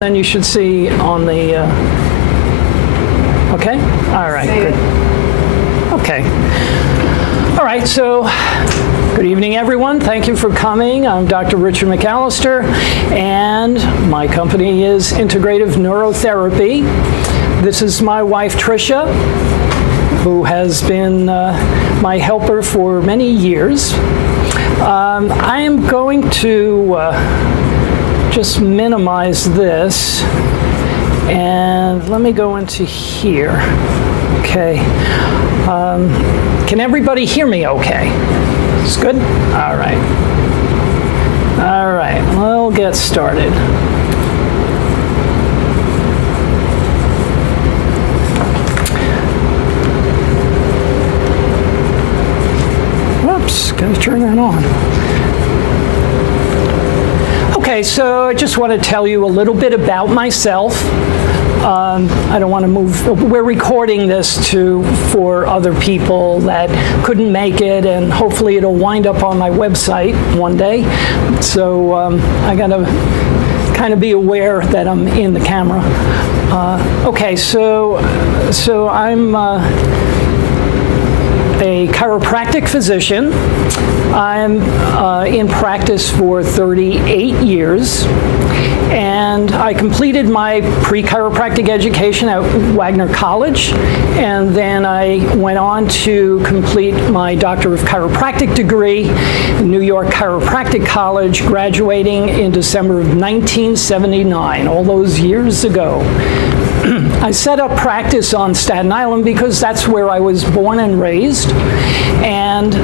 Then you should see on the, okay? All right, good. Okay. All right, so good evening, everyone. Thank you for coming. I'm Dr. Richard McAllister, and my company is Integrative Neurotherapy. This is my wife, Tricia, who has been my helper for many years. I am going to just minimize this, and let me go into here. Okay. Can everybody hear me okay? It's good? All right. All right, we'll get started. Whoops, gotta turn that on. Okay, so I just want to tell you a little bit about myself. I don't want to move. We're recording this for other people that couldn't make it, and hopefully it'll wind up on my website one day. So I got to kind of be aware that I'm in the camera. Okay, so I'm a chiropractic physician. I'm in practice for 38 years, and I completed my pre-chiropractic education at Wagner College, and then I went on to complete my Doctor of Chiropractic degree in New York Chiropractic College, graduating in December of 1979, all those years ago. I set up practice on Staten Island because that's where I was born and raised, and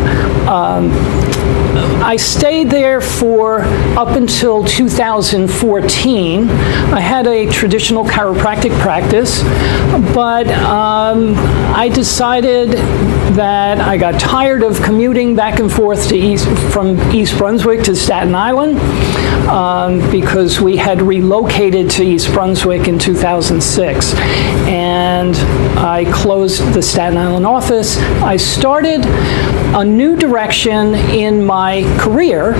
I stayed there for up until 2014. I had a traditional chiropractic practice, but I decided that I got tired of commuting back and forth from East Brunswick to Staten Island because we had relocated to East Brunswick in 2006. And I closed the Staten Island office. I started a new direction in my career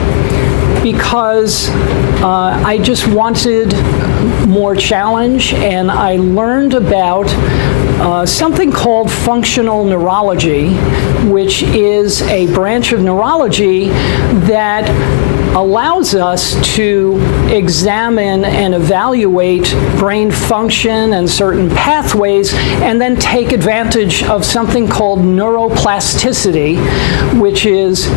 because I just wanted more challenge, and I learned about something called functional neurology, which is a branch of neurology that allows us to examine and evaluate brain function and certain pathways, and then take advantage of something called neuroplasticity, which is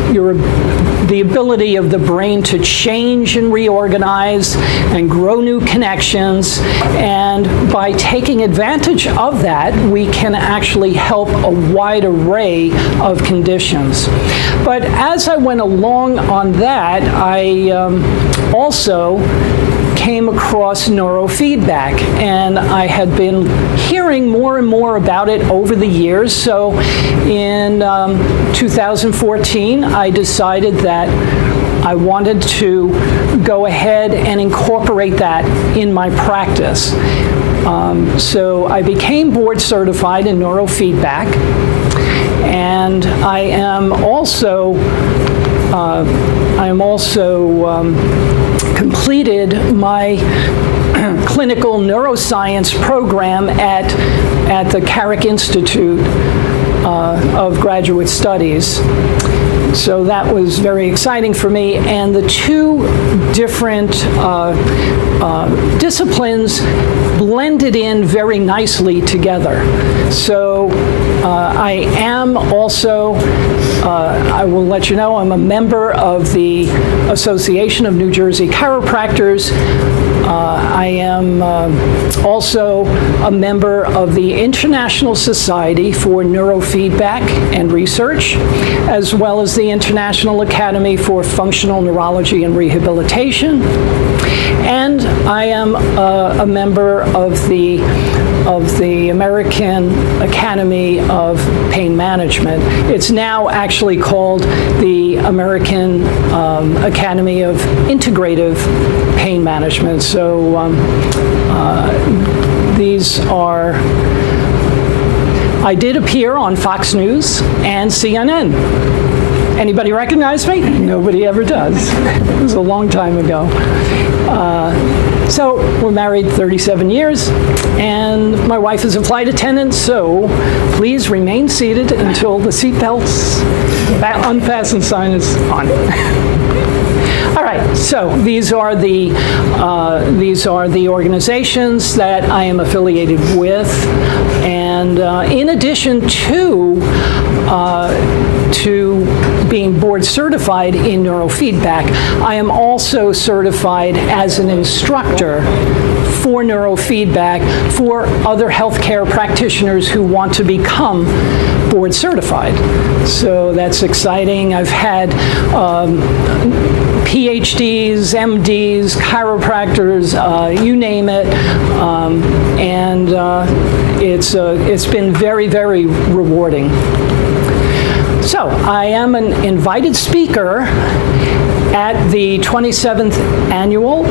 the ability of the brain to change and reorganize and grow new connections. And by taking advantage of that, we can actually help a wide array of conditions. But as I went along on that, I also came across neurofeedback, and I had been hearing more and more about it over the years. So in 2014, I decided that I wanted to go ahead and incorporate that in my practice. So I became board certified in neurofeedback, and I am also completed my clinical neuroscience program at the Carrick Institute of Graduate Studies. So that was very exciting for me, and the two different disciplines blended in very nicely together. So I am also, I will let you know, I'm a member of the Association of New Jersey Chiropractors. I am also a member of the International Society for Neurofeedback and Research, as well as the International Academy for Functional Neurology and Rehabilitation. And I am a member of the American Academy of Pain Management. It's now actually called the American Academy of Integrative Pain Management. So these are, I did appear on Fox News and CNN. Anybody recognize me? Nobody ever does. It was a long time ago. So we're married 37 years, and my wife is a flight attendant, so please remain seated until the seatbelts unfasten sign is on. All right, so these are the organizations that I am affiliated with, and in addition to being board certified in neurofeedback, I am also certified as an instructor for neurofeedback for other healthcare practitioners who want to become board certified. So that's exciting. I've had PhDs, MDs, chiropractors, you name it, and it's been very, very rewarding. So I am an invited speaker at the 27th annual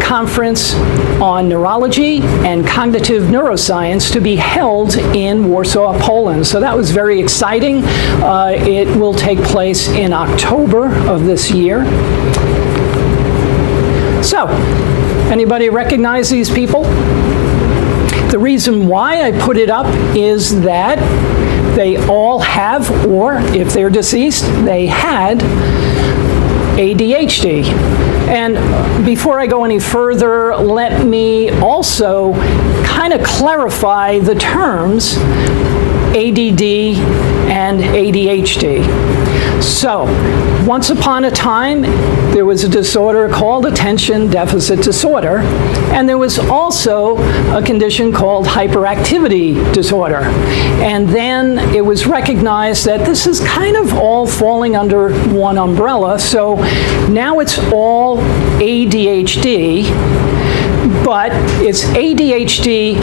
conference on neurology and cognitive neuroscience to be held in Warsaw, Poland. So that was very exciting. It will take place in October of this year. So, anybody recognize these people? The reason why I put it up is that they all have, or if they're deceased, they had ADHD. And before I go any further, let me also kind of clarify the terms ADD and ADHD. So, once upon a time, there was a disorder called attention deficit disorder, and there was also a condition called hyperactivity disorder. And then it was recognized that this is kind of all falling under one umbrella, so now it's all ADHD, but it's ADHD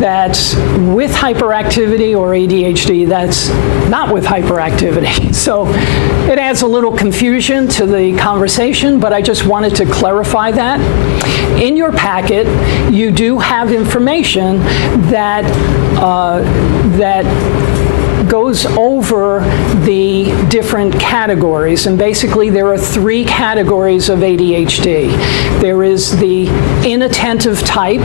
that's with hyperactivity or ADHD that's not with hyperactivity. So it adds a little confusion to the conversation, but I just wanted to clarify that. In your packet, you do have information that goes over the different categories, and basically there are 3 categories of ADHD. There is the inattentive type,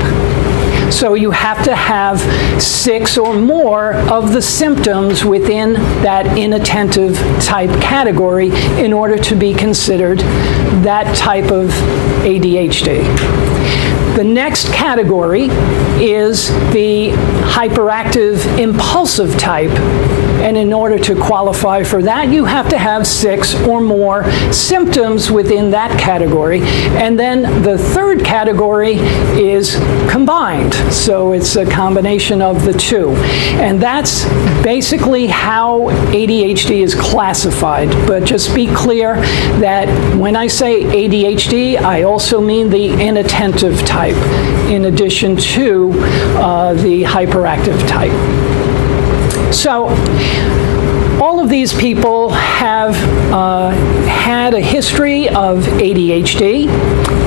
so you have to have 6 or more of the symptoms within that inattentive type category in order to be considered that type of ADHD. The next category is the hyperactive impulsive type. And in order to qualify for that, you have to have 6 or more symptoms within that category. And then the third category is combined. So it's a combination of the two. And that's basically how ADHD is classified. But just be clear that when I say ADHD, I also mean the inattentive type, in addition to the hyperactive type. So all of these people have had a history of ADHD,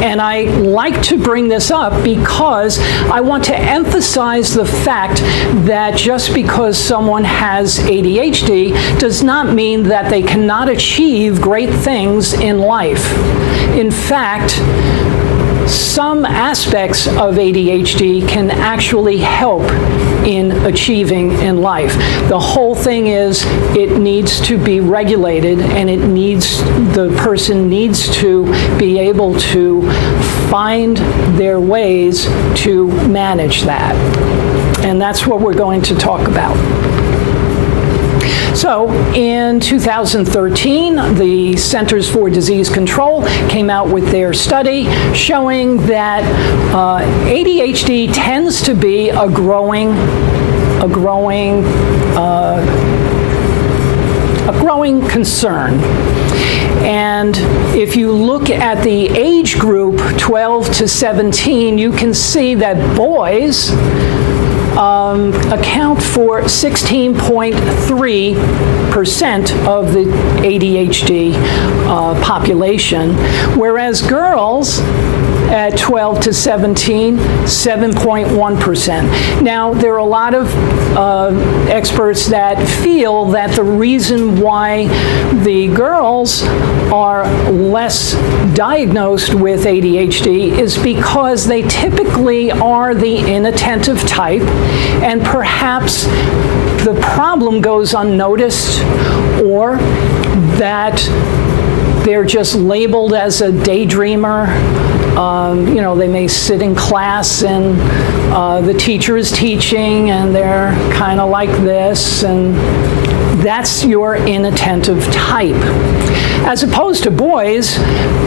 and I like to bring this up because I want to emphasize the fact that just because someone has ADHD does not mean that they cannot achieve great things in life. In fact, some aspects of ADHD can actually help in achieving in life. The whole thing is it needs to be regulated, and the person needs to be able to find their ways to manage that. And that's what we're going to talk about. So in 2013, the Centers for Disease Control came out with their study showing that ADHD tends to be a growing concern. And if you look at the age group 12 to 17, you can see that boys account for 16.3% of the ADHD population, whereas girls at 12 to 17, 7.1%. Now, there are a lot of experts that feel that the reason why the girls are less diagnosed with ADHD is because they typically are the inattentive type, and perhaps the problem goes unnoticed, or that they're just labeled as a daydreamer. They may sit in class and the teacher is teaching and they're kind of like this, and that's your inattentive type. As opposed to boys,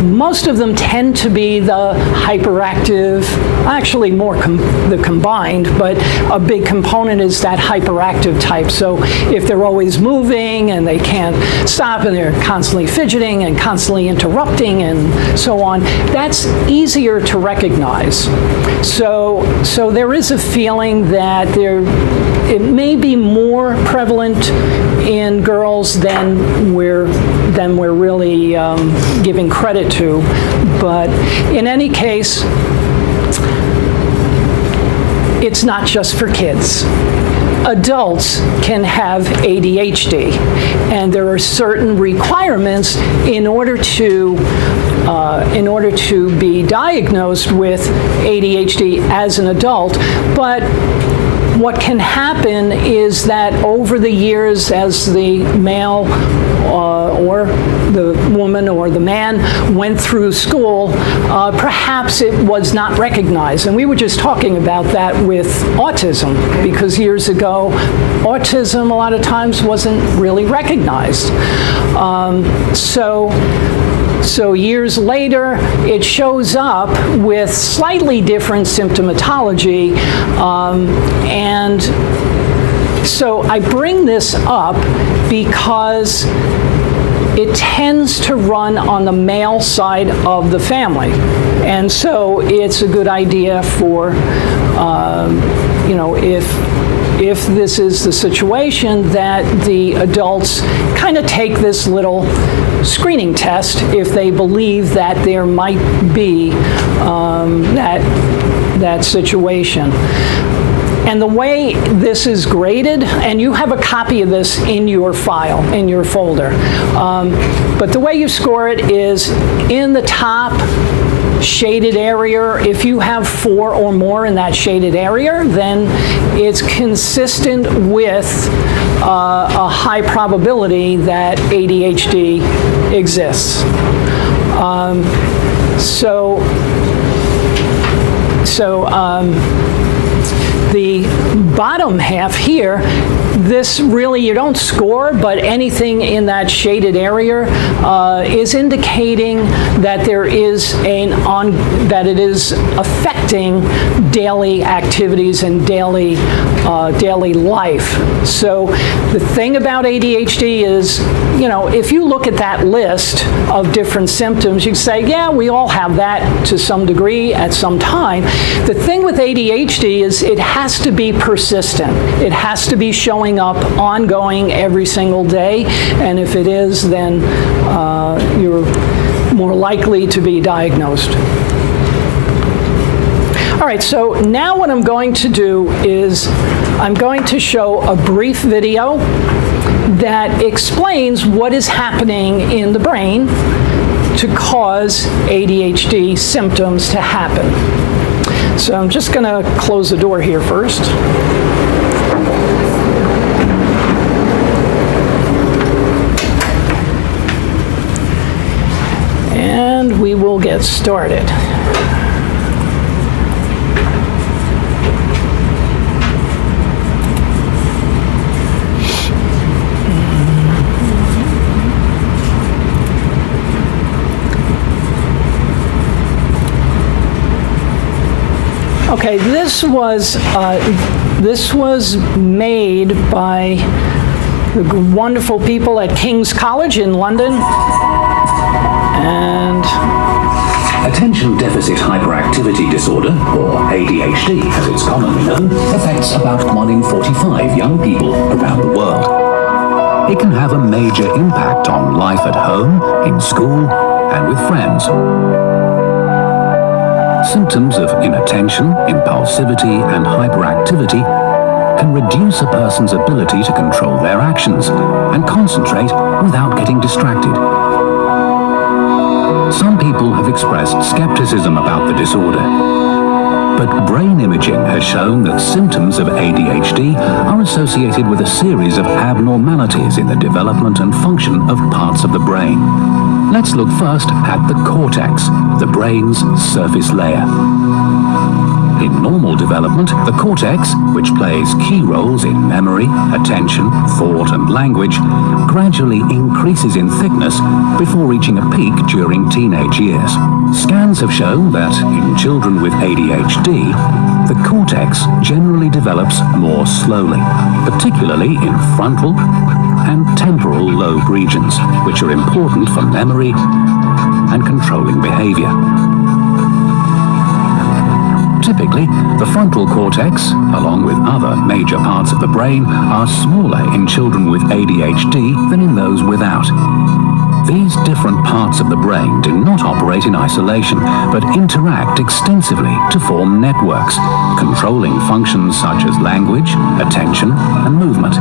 most of them tend to be the hyperactive, actually more the combined, but a big component is that hyperactive type. So if they're always moving and they can't stop and they're constantly fidgeting and constantly interrupting and so on, that's easier to recognize. So there is a feeling that it may be more prevalent in girls than we're really giving credit to. But in any case, it's not just for kids. Adults can have ADHD, and there are certain requirements in order to be diagnosed with ADHD as an adult. But what can happen is that over the years, as the male or the woman or the man went through school, perhaps it was not recognized. And we were just talking about that with autism, because years ago, autism a lot of times wasn't really recognized. So years later, it shows up with slightly different symptomatology, and so I bring this up because it tends to run on the male side of the family, and so it's a good idea for, if this is the situation, that the adults kind of take this little screening test if they believe that there might be that situation. And the way this is graded, and you have a copy of this in your file, in your folder, but the way you score it is in the top shaded area. If you have 4 or more in that shaded area, then it's consistent with a high probability that ADHD exists. The bottom half here, this really, you don't score, but anything in that shaded area is indicating that there is that it is affecting daily activities and daily life. So the thing about ADHD is, if you look at that list of different symptoms, you say, yeah, we all have that to some degree at some time. The thing with ADHD is it has to be persistent. It has to be showing up ongoing every single day, and if it is, then you're more likely to be diagnosed. All right, so now what I'm going to do is I'm going to show a brief video that explains what is happening in the brain to cause ADHD symptoms to happen. So I'm just going to close the door here first. And we will get started. Okay, this was made by the wonderful people at King's College in London, and Attention Deficit Hyperactivity Disorder, or ADHD as it's commonly known, affects about 1 in 45 young people around the world. It can have a major impact on life at home, in school, and with friends. Symptoms of inattention, impulsivity, and hyperactivity can reduce a person's ability to control their actions and concentrate without getting distracted. Some people have expressed skepticism about the disorder, but brain imaging has shown that symptoms of ADHD are associated with a series of abnormalities in the development and function of parts of the brain. Let's look first at the cortex, the brain's surface layer. In normal development, the cortex, which plays key roles in memory, attention, thought, and language, gradually increases in thickness before reaching a peak during teenage years. Scans have shown that in children with ADHD, the cortex generally develops more slowly, particularly in frontal and temporal lobe regions, which are important for memory and controlling behavior. Typically, the frontal cortex, along with other major parts of the brain, are smaller in children with ADHD than in those without. These different parts of the brain do not operate in isolation, but interact extensively to form networks, controlling functions such as language, attention, and movement.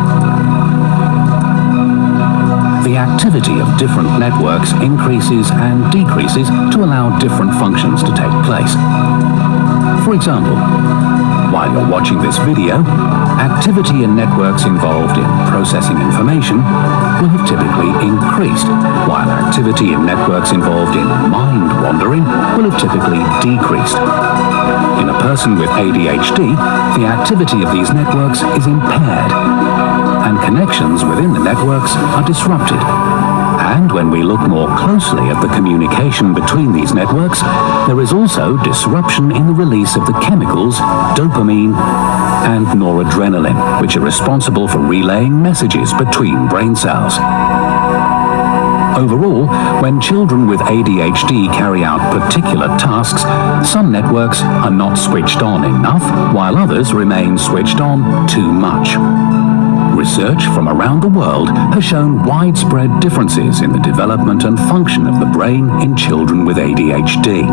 The activity of different networks increases and decreases to allow different functions to take place. For example, while you're watching this video, activity in networks involved in processing information will have typically increased, while activity in networks involved in mind wandering will have typically decreased. In a person with ADHD, the activity of these networks is impaired, and connections within the networks are disrupted. And when we look more closely at the communication between these networks, there is also disruption in the release of the chemicals dopamine and noradrenaline, which are responsible for relaying messages between brain cells. Overall, when children with ADHD carry out particular tasks, some networks are not switched on enough, while others remain switched on too much. Research from around the world has shown widespread differences in the development and function of the brain in children with ADHD.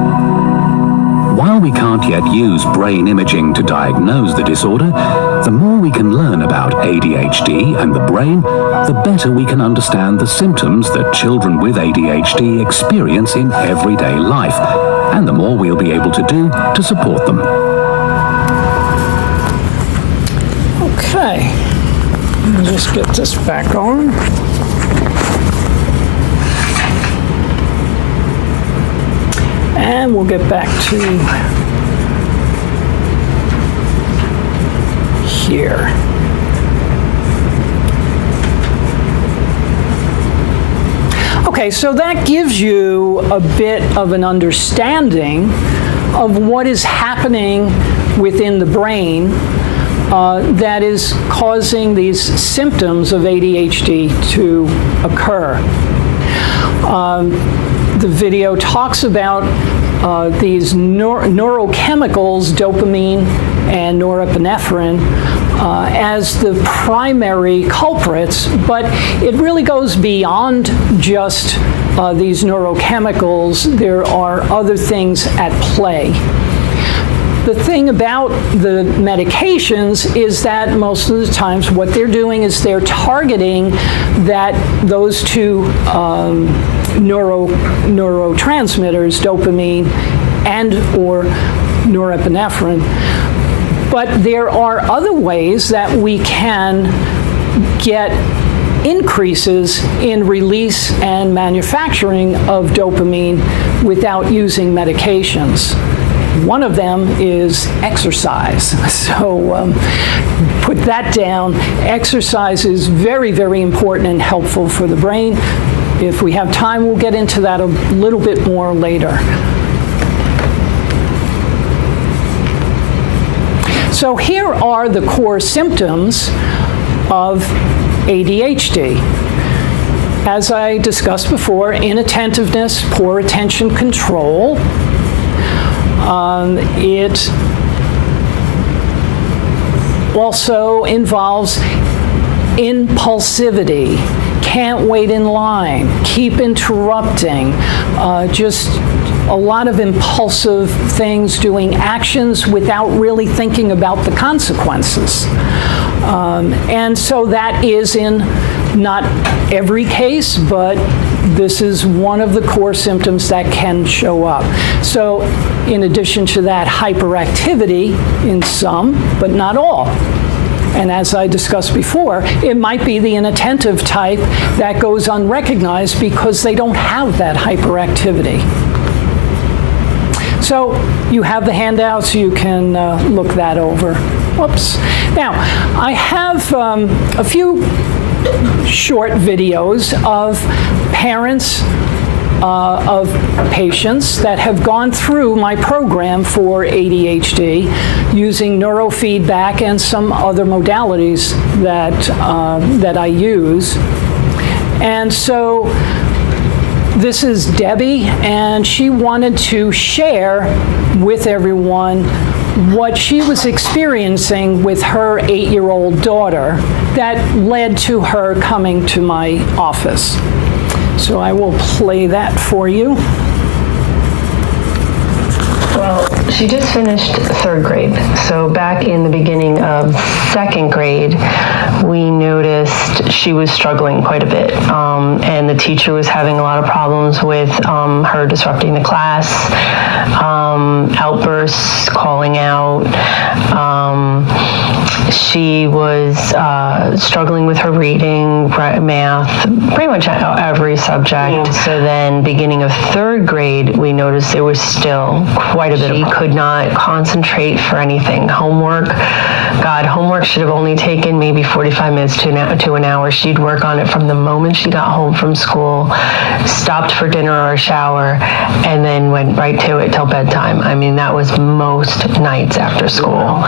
While we can't yet use brain imaging to diagnose the disorder, the more we can learn about ADHD and the brain, the better we can understand the symptoms that children with ADHD experience in everyday life, and the more we'll be able to do to support them. Okay. Let me just get this back on. And we'll get back to here. Okay, so that gives you a bit of an understanding of what is happening within the brain that is causing these symptoms of ADHD to occur. The video talks about these neurochemicals, dopamine and norepinephrine, as the primary culprits, but it really goes beyond just these neurochemicals. There are other things at play. The thing about the medications is that most of the times what they're doing is they're targeting those two neurotransmitters, dopamine and or norepinephrine. But there are other ways that we can get increases in release and manufacturing of dopamine without using medications. One of them is exercise. So put that down. Exercise is very, very important and helpful for the brain. If we have time, we'll get into that a little bit more later. So here are the core symptoms of ADHD. As I discussed before, inattentiveness, poor attention control. It also involves impulsivity, can't wait in line, keep interrupting, just a lot of impulsive things, doing actions without really thinking about the consequences. And so that is in not every case, but this is one of the core symptoms that can show up. So in addition to that, hyperactivity in some, but not all. And as I discussed before, it might be the inattentive type that goes unrecognized because they don't have that hyperactivity. So you have the handouts, you can look that over. Whoops. Now, I have a few short videos of parents of patients that have gone through my program for ADHD using neurofeedback and some other modalities that I use. And so this is Debbie, and she wanted to share with everyone what she was experiencing with her 8-year-old daughter that led to her coming to my office. So I will play that for you. Well, she just finished 3rd grade. So back in the beginning of 2nd grade, we noticed she was struggling quite a bit. And the teacher was having a lot of problems with her disrupting the class, outbursts, calling out. She was struggling with her reading, math, pretty much every subject. So then beginning of 3rd grade, we noticed there was still quite a bit of, could not concentrate for anything. Homework should have only taken maybe 45 minutes to an hour. She'd work on it from the moment she got home from school, stopped for dinner or a shower, and then went right to it till bedtime. I mean, that was most nights after school.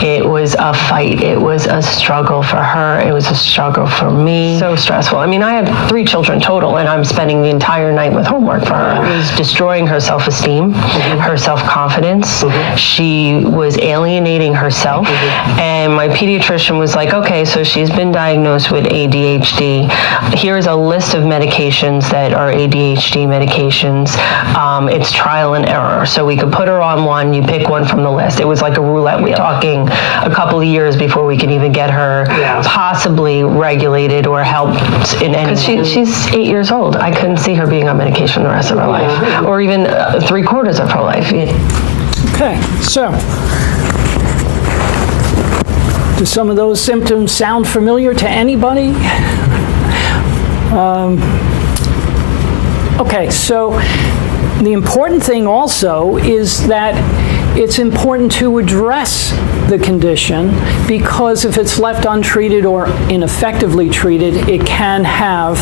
It was a fight. It was a struggle for her. It was a struggle for me. So stressful. I mean, I have 3 children total, and I'm spending the entire night with homework for her. It was destroying her self-esteem, her self-confidence. She was alienating herself. And my pediatrician was like, okay, so she's been diagnosed with ADHD. Here's a list of medications that are ADHD medications. It's trial and error. So we could put her on one, you pick one from the list. It was like a roulette. We're talking a couple of years before we could even get her possibly regulated or helped in any. Because she's 8 years old. I couldn't see her being on medication the rest of her life, or even 3/4 of her life. Okay, so do some of those symptoms sound familiar to anybody? Okay, so the important thing also is that it's important to address the condition, because if it's left untreated or ineffectively treated, it can have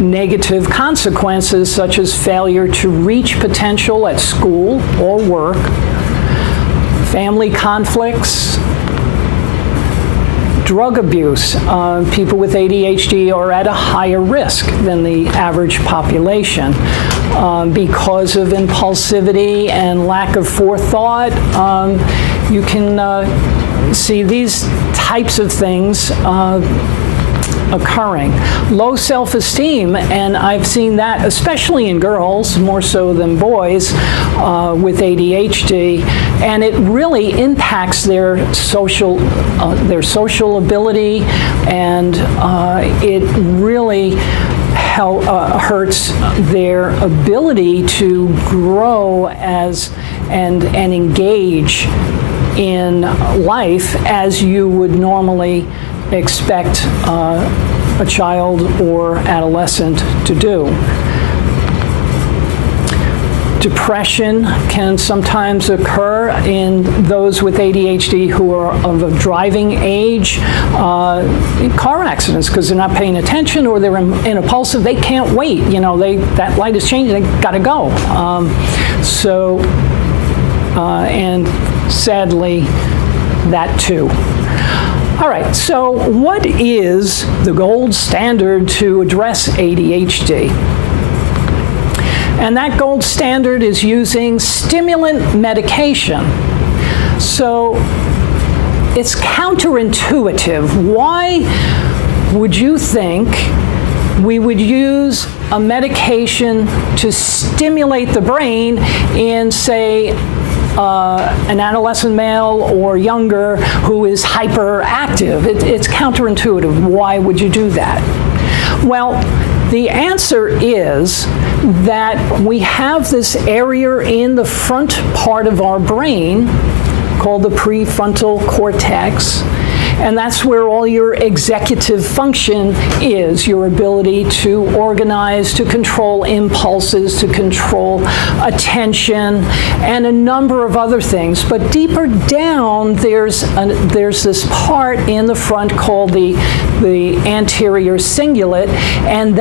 negative consequences such as failure to reach potential at school or work, family conflicts, drug abuse. People with ADHD are at a higher risk than the average population because of impulsivity and lack of forethought. You can see these types of things occurring. Low self-esteem, and I've seen that especially in girls, more so than boys with ADHD, and it really impacts their social ability, and it really hurts their ability to grow as and engage in life as you would normally expect a child or adolescent to do. Depression can sometimes occur in those with ADHD who are of a driving age. Car accidents, because they're not paying attention or they're impulsive, they can't wait. You know, that light is changing, they gotta go. And sadly, that too. All right, so what is the gold standard to address ADHD? And that gold standard is using stimulant medication. So it's counterintuitive. would you think we would use a medication to stimulate the brain in, say, an adolescent male or younger who is hyperactive? It's counterintuitive. Why would you do that? Well, the answer is that we have this area in the front part of our brain called the prefrontal cortex, and that's where all your executive function is, your ability to organize, to control impulses, to control attention, and a number of other things. But deeper down, there's this part in the front called the anterior cingulate, and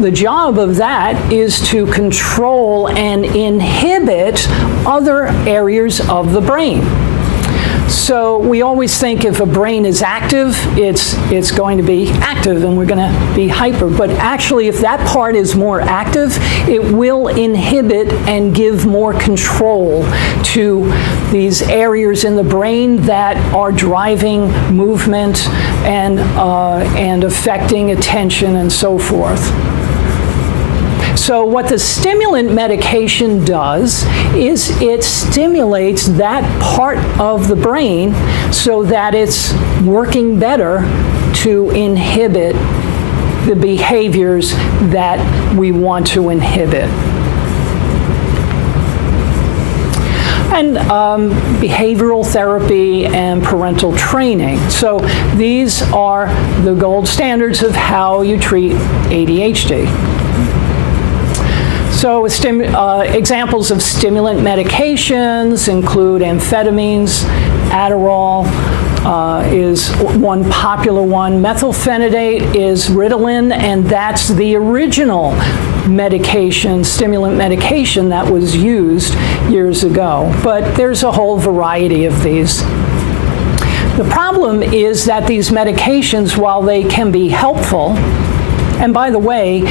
the job of that is to control and inhibit other areas of the brain. So we always think if a brain is active, it's going to be active and we're going to be hyper. But actually, if that part is more active, it will inhibit and give more control to these areas in the brain that are driving movement and affecting attention and so forth. So what the stimulant medication does is it stimulates that part of the brain so that it's working better to inhibit the behaviors that we want to inhibit. And behavioral therapy and parental training. So these are the gold standards of how you treat ADHD. So examples of stimulant medications include amphetamines, Adderall is one popular one. Methylphenidate is Ritalin, and that's the original medication, stimulant medication that was used years ago. But there's a whole variety of these. The problem is that these medications, while they can be helpful, and by the way,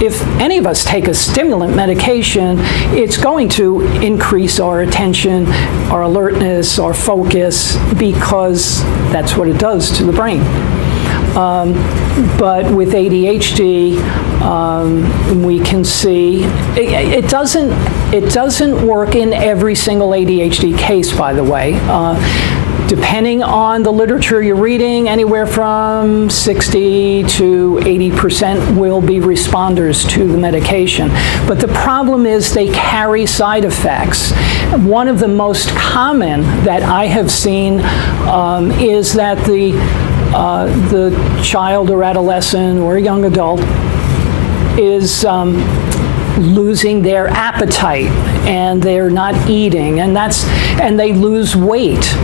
if any of us take a stimulant medication, it's going to increase our attention, our alertness, our focus, because that's what it does to the brain. But with ADHD, we can see it doesn't work in every single ADHD case, by the way. Depending on the literature you're reading, anywhere from 60 to 80% will be responders to the medication. But the problem is they carry side effects. One of the most common that I have seen is that the child or adolescent or young adult is losing their appetite and they're not eating, and they lose weight.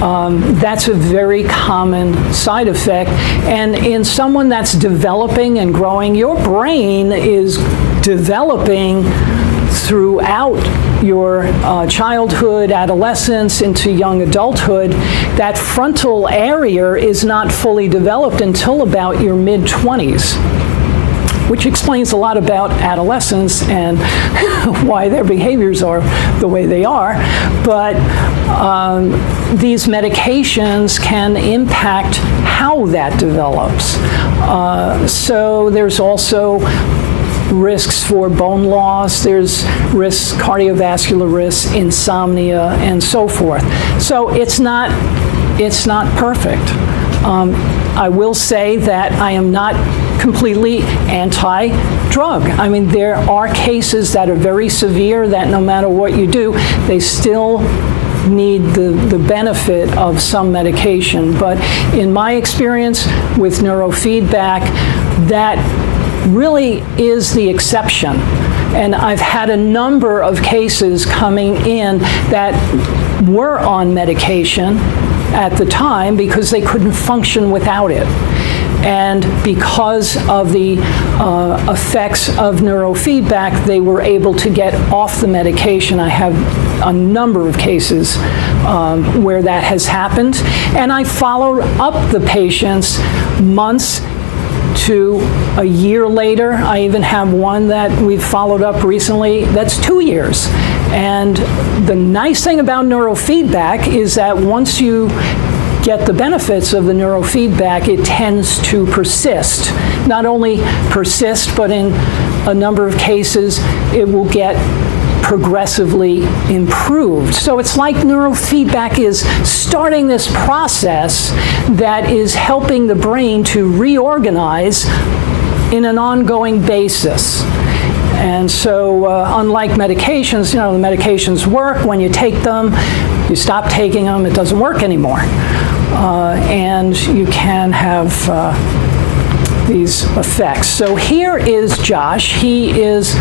That's a very common side effect. And in someone that's developing and growing, your brain is developing throughout your childhood, adolescence, into young adulthood. That frontal area is not fully developed until about your mid-20s, which explains a lot about adolescents and why their behaviors are the way they are. But these medications can impact how that develops. So there's also risks for bone loss, there's risks, cardiovascular risks, insomnia, and so forth. So it's not perfect. I will say that I am not completely anti-drug. I mean, there are cases that are very severe that no matter what you do, they still need the benefit of some medication. But in my experience with neurofeedback, that really is the exception. And I've had a number of cases coming in that were on medication at the time because they couldn't function without it. And because of the effects of neurofeedback, they were able to get off the medication. I have a number of cases where that has happened. And I followed up the patients months to a year later. I even have one that we've followed up recently that's 2 years. And the nice thing about neurofeedback is that once you get the benefits of the neurofeedback, it tends to persist. Not only persist, but in a number of cases, it will get progressively improved. So it's like neurofeedback is starting this process that is helping the brain to reorganize in an ongoing basis. And so unlike medications, the medications work. When you take them, you stop taking them, it doesn't work anymore. And you can have these effects. So here is Josh. He is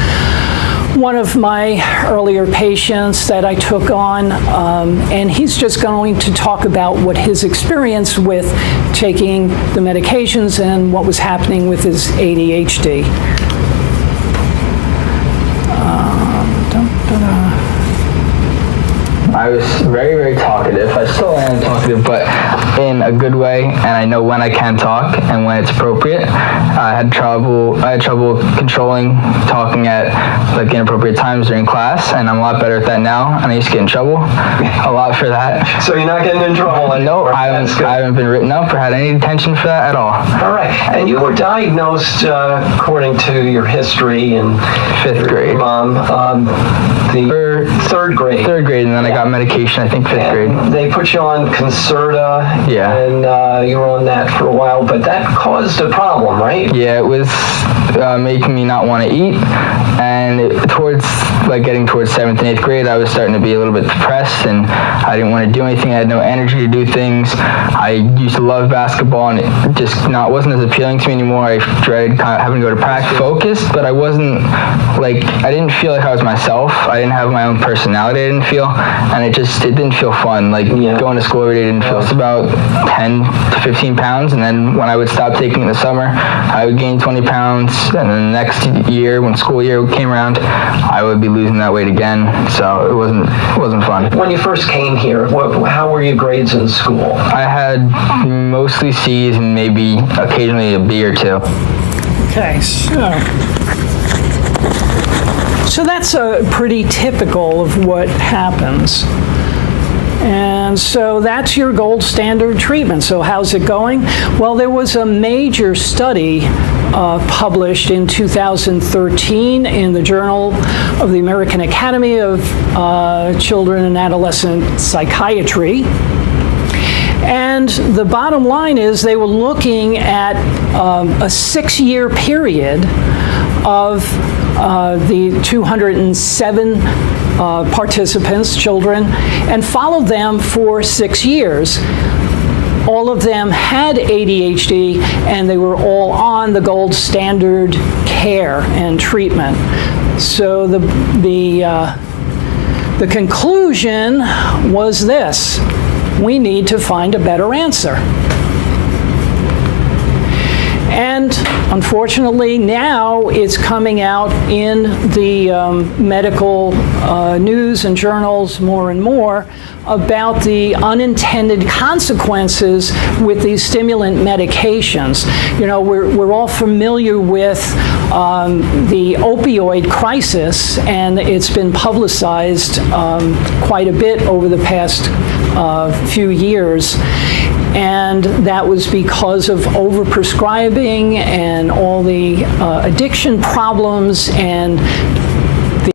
one of my earlier patients that I took on, and he's just going to talk about what his experience with taking the medications and what was happening with his ADHD. I was very, very talkative. I still am talkative, but in a good way, and I know when I can talk and when it's appropriate. I had trouble controlling talking at like inappropriate times during class, and I'm a lot better at that now, and I used to get in trouble a lot for that. So you're not getting in trouble anymore? No, I haven't been written up or had any detention for that at all. All right. And you were diagnosed, according to your history in 5th grade. Mom, the 3rd grade. 3rd grade, and then I got medication, I think 5th grade. They put you on Concerta, and you were on that for a while, but that caused a problem, right? Yeah, it was making me not want to eat, and getting towards 7th and 8th grade, I was starting to be a little bit depressed, and I didn't want to do anything. I had no energy to do things. I used to love basketball, and it just wasn't as appealing to me anymore. I dreaded having to go to practice. Focused, but I wasn't, I didn't feel like I was myself. I didn't have my own personality, I didn't feel, and it didn't feel fun. Going to school every day didn't feel. It's about 10 to 15 pounds, and then when I would stop taking it in the summer, I would gain 20 pounds, and then the next year, when school year came around, I would be losing that weight again, so it wasn't fun. When you first came here, how were your grades in school? I had mostly C's and maybe occasionally a B or 2. Okay, so that's pretty typical of what happens. And so that's your gold standard treatment. So how's it going? Well, there was a major study published in 2013 in the Journal of the American Academy of Children and Adolescent Psychiatry. And the bottom line is they were looking at a 6-year period of the 207 participants, children, and followed them for 6 years. All of them had ADHD, and they were all on the gold standard care and treatment. So the conclusion was this: we need to find a better answer. And unfortunately, now it's coming out in the medical news and journals more and more about the unintended consequences with these stimulant medications. We're all familiar with the opioid crisis, and it's been publicized quite a bit over the past few years. And that was because of overprescribing and all the addiction problems and